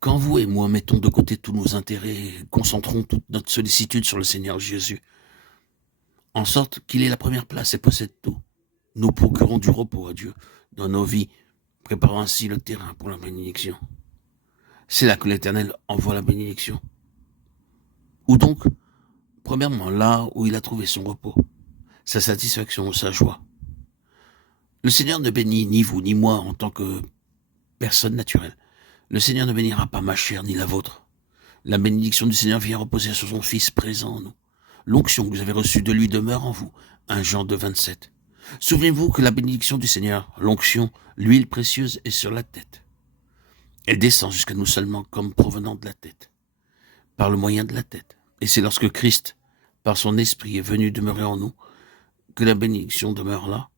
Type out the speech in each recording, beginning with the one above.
Quand vous et moi mettons de côté tous nos intérêts et concentrons toute notre sollicitude sur le Seigneur Jésus, en sorte qu'il ait la première place et possède tout, nous procurons du repos à Dieu dans nos vies, préparant ainsi le terrain pour la bénédiction. C'est là que l'Éternel envoie la bénédiction. Ou donc, premièrement, là où il a trouvé son repos, sa satisfaction, sa joie. Le Seigneur ne bénit ni vous ni moi en tant que personne naturelle. Le Seigneur ne bénira pas ma chair ni la vôtre. La bénédiction du Seigneur vient reposer sur son Fils présent en nous. L'onction que vous avez reçue de lui demeure en vous. 1 Jean 2,27. Souvenez-vous que la bénédiction du Seigneur, l'onction, l'huile précieuse est sur la tête. Elle descend jusqu'à nous seulement comme provenant de la tête, par le moyen de la tête. Et c'est lorsque Christ, par son esprit, est venu demeurer en nous, que la bénédiction demeure là.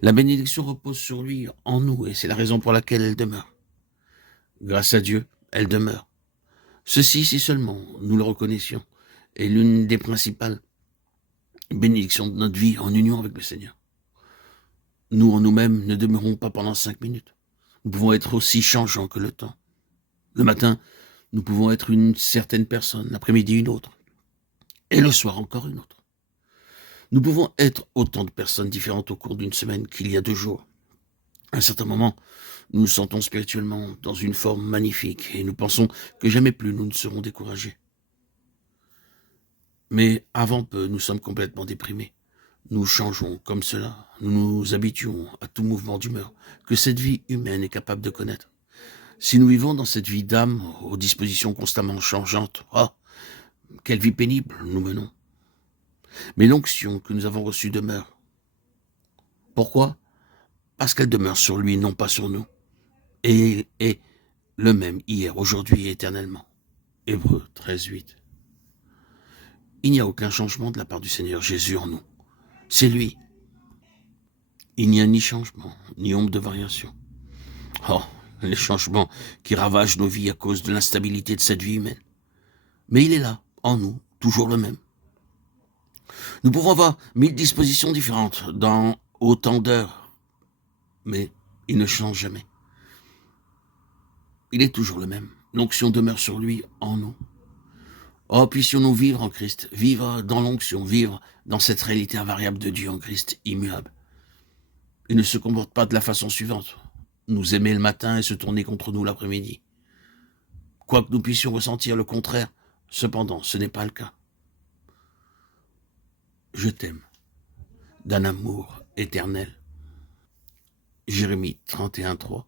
La bénédiction repose sur lui, en nous, et c'est la raison pour laquelle elle demeure. Grâce à Dieu, elle demeure. Ceci, si seulement nous le reconnaissions, est l'une des principales bénédictions de notre vie en union avec le Seigneur. Nous, en nous-mêmes, ne demeurons pas pendant 5 minutes. Nous pouvons être aussi changeants que le temps. Le matin, nous pouvons être une certaine personne, l'après-midi une autre, et le soir encore une autre. Nous pouvons être autant de personnes différentes au cours d'une semaine qu'il y a 2 jours. À un certain moment, nous nous sentons spirituellement dans une forme magnifique et nous pensons que jamais plus nous ne serons découragés. Mais avant peu, nous sommes complètement déprimés. Nous changeons comme cela, nous nous habituons à tout mouvement d'humeur que cette vie humaine est capable de connaître. Si nous vivons dans cette vie d'âme, aux dispositions constamment changeantes, quelle vie pénible nous menons. Mais l'onction que nous avons reçue demeure. Pourquoi ? Parce qu'elle demeure sur lui, non pas sur nous. Et il est le même hier, aujourd'hui et éternellement. Hébreux 13:8. Il n'y a aucun changement de la part du Seigneur Jésus en nous. C'est lui. Il n'y a ni changement, ni ombre de variation. Oh, les changements qui ravagent nos vies à cause de l'instabilité de cette vie humaine. Mais il est là, en nous, toujours le même. Nous pouvons avoir 1000 dispositions différentes dans autant d'heures, mais il ne change jamais. Il est toujours le même. L'onction demeure sur lui, en nous. Oh, puissions-nous vivre en Christ, vivre dans l'onction, vivre dans cette réalité invariable de Dieu en Christ, immuable. Il ne se comporte pas de la façon suivante. Nous aimer le matin et se tourner contre nous l'après-midi. Quoique nous puissions ressentir le contraire, cependant, ce n'est pas le cas. Je t'aime, d'un amour éternel. Jérémie 31:3.